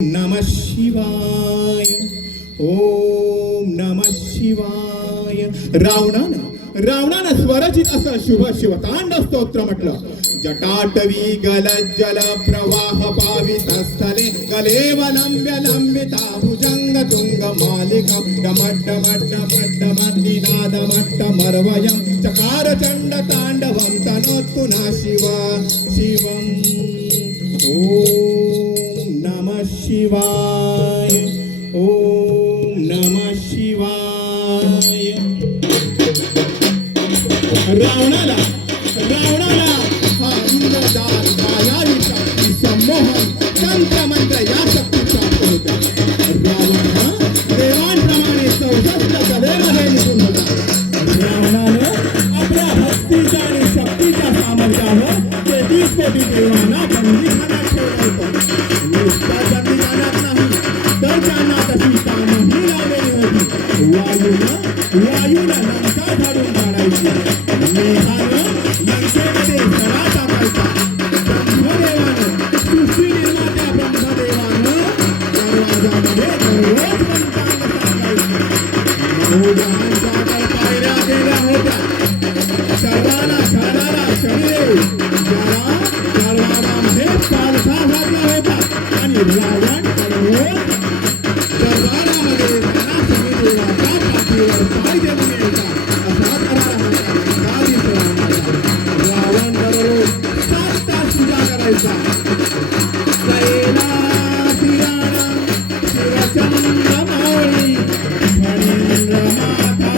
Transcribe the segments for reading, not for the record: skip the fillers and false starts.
नमः शिवाय ओम नमः शिवाय. रावणानं स्वरचित असं शुभ शिवतांडव स्तोत्र म्हटलं. जटाटवी गलज्जल प्रवाह पावितस्थले कलेवलंब्य लंबिता भुजंग तुंग मालिका डमड्डमड्डमड्डमड्डिनादमट्टमर्वयं चकार चंड तांडवं तनोतु नः शिवम्. ओम नमः शिवाय ओम नमः शिवाय. रावणाला हा इंद्रदार मायावी शक्ती संमोहन तंत्र मंत्र या शक्तीचा होता. रावण हा देवांप्रमाणे 64 कलेमध्ये निपुण होता. रावणानं आपल्या भक्तीच्या आणि शक्तीच्या सामर्थ्यावर 33 कोटी देवांना बंदीखान्यात ठेवलं होतं. नुसता बंदीखान्यात नाही तर त्यांना तशी कामही लावलेली होती. वायूला लंका झाडून काढायची, मेघानं लंकेमध्ये सडा टाकायचा, ब्रह्मदेवानं सृष्टी निर्मात्या ब्रह्मदेवानं दरवाजामध्ये दररोज मंत्रांग सांगायची. नवजहानच्या पायऱ्या गेल्या होत्या. सर्वांना शाळाला शनिदेव ज्याला दरवाजामध्ये पालथा घातला होता आणि रावण दररोज दरबारामध्ये त्यांना शनिदेवाच्या पाठीवर पाय देऊन यायचा. असा करार होता. रावण दररोज 7 तास पूजा करायचा. कैलासी राणा शिवचंद्र माऊली फणींद्र माता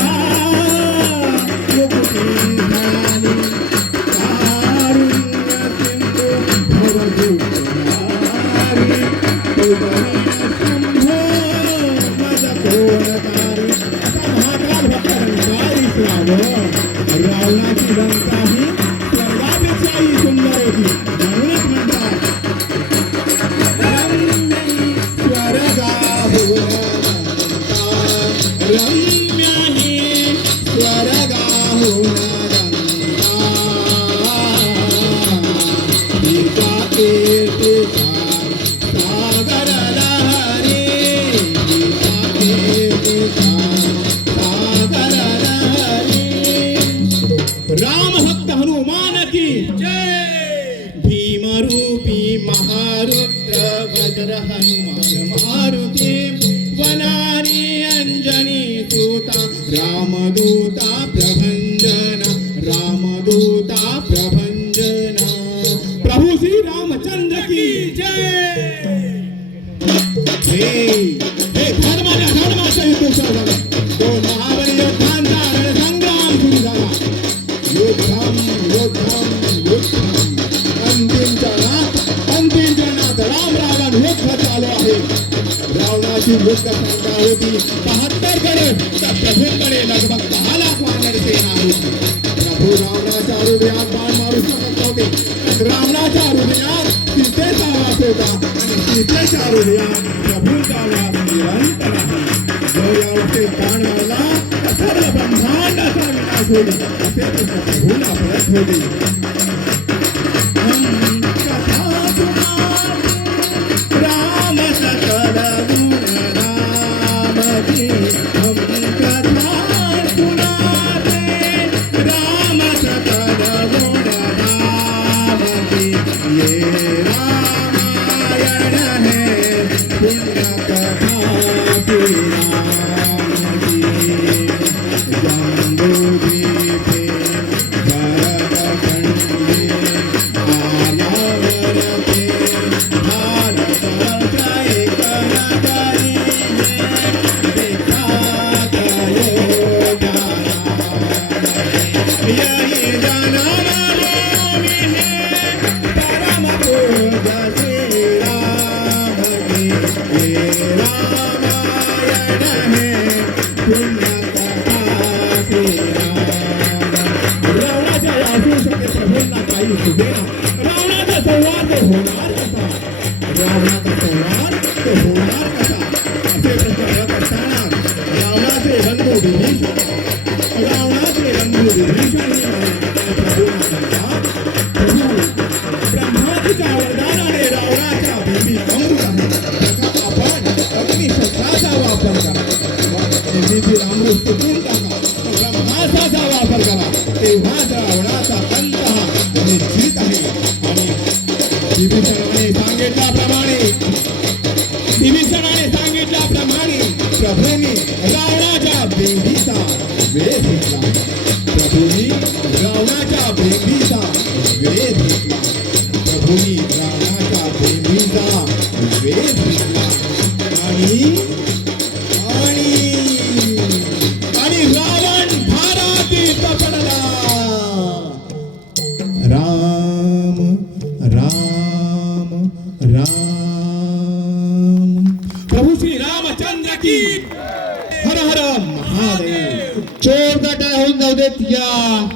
मुकुटी धरानी कारुण्य सिंधू भवभूषणारी तुझी शंभो मज कोणतारी. असा महाकाल भक्तांचारी श्रावण. रावणाची लंका ही स्वर्गापेक्षाही सुंदर होती. म्हणूनच म्हणतात रम्य ही स्वर्गाहून तिचा कीर्तीचा सागर लहरी, तिचा कीर्तीचा सागर लहरी. रामभक्त हनुमान की जय. भीमरूपी महारुद्र वज्र हनुमान मारुती वनानी अंजनी सूता रामदूता प्रभंजना, रामदूता प्रभंजना. प्रभु श्री रामचंद्र की जय. हे धर्माच्या युद्ध सुरू झाला. दोन महाबली योद्धांचा रणसंग्राम सुरू झाला. युद्धम अंतिम क्षणात राम रावण युद्ध चालू आहे. रावणाची युद्ध संख्या होती 72 कडे तर प्रभूंकडे लगभग 10 लाख वानर सेना होती. प्रभू रावणाच्या हृदयात बाण मारू शकत नव्हते. रावणाच्या हृदयात सीतेचा वास होता आणि सीतेच्या हृदयात प्रभूंचा वास निरंतर आहे. जो यावरती बाण मारला तर सर्व ब्रह्मांडाचा विनाश होईल असे प्रभूला परत होते. राम सकल गुण रामजी हम कथा सुनाते. राम सकल गुण रामजी ये रामायण है पुण्य कथा श्री रामजी. जम्बूद्वीपे भरतखंडे आर्यावर्ते भारत जय कनकरी देखा गयो जाना. यही जनमभूमि है परम पूज्य श्री राम की. ये रामायण है पुण्य कथा श्री राम. रावणाच्या या असूशके प्रभूंना काही सुदेना. रावणाचा संवाद होणार कसा? रावणाचा संवाद तो होणार कसा असे प्रश्न करत असताना रावणाचे बंधू विभीषण प्रभूंना सांगतात, प्रभू ब्रह्माजीच्या वरदानाने रावणाच्या भूमी अमृत आहे. येथील अमृत सुटून टाका ब्रह्मास्त्राचा वापर करा तेव्हाच रावणाचा अंत हा निश्चित आहे. आणि विभीषणाने सांगितल्याप्रमाणे प्रभूंनी रावणाच्या बेंबीचा वेध घेतला. प्रभूंनी रावणाच्या बेंबीचा वेध घेतला. प्रभूंनी रावणाच्या बेंबीचा वेध घेतला. आणि रावण भारातीत पडला. राम राम राम. प्रभू श्री रामचंद्र की हर हर महादेव. चोर गटा होऊन जाऊ देत या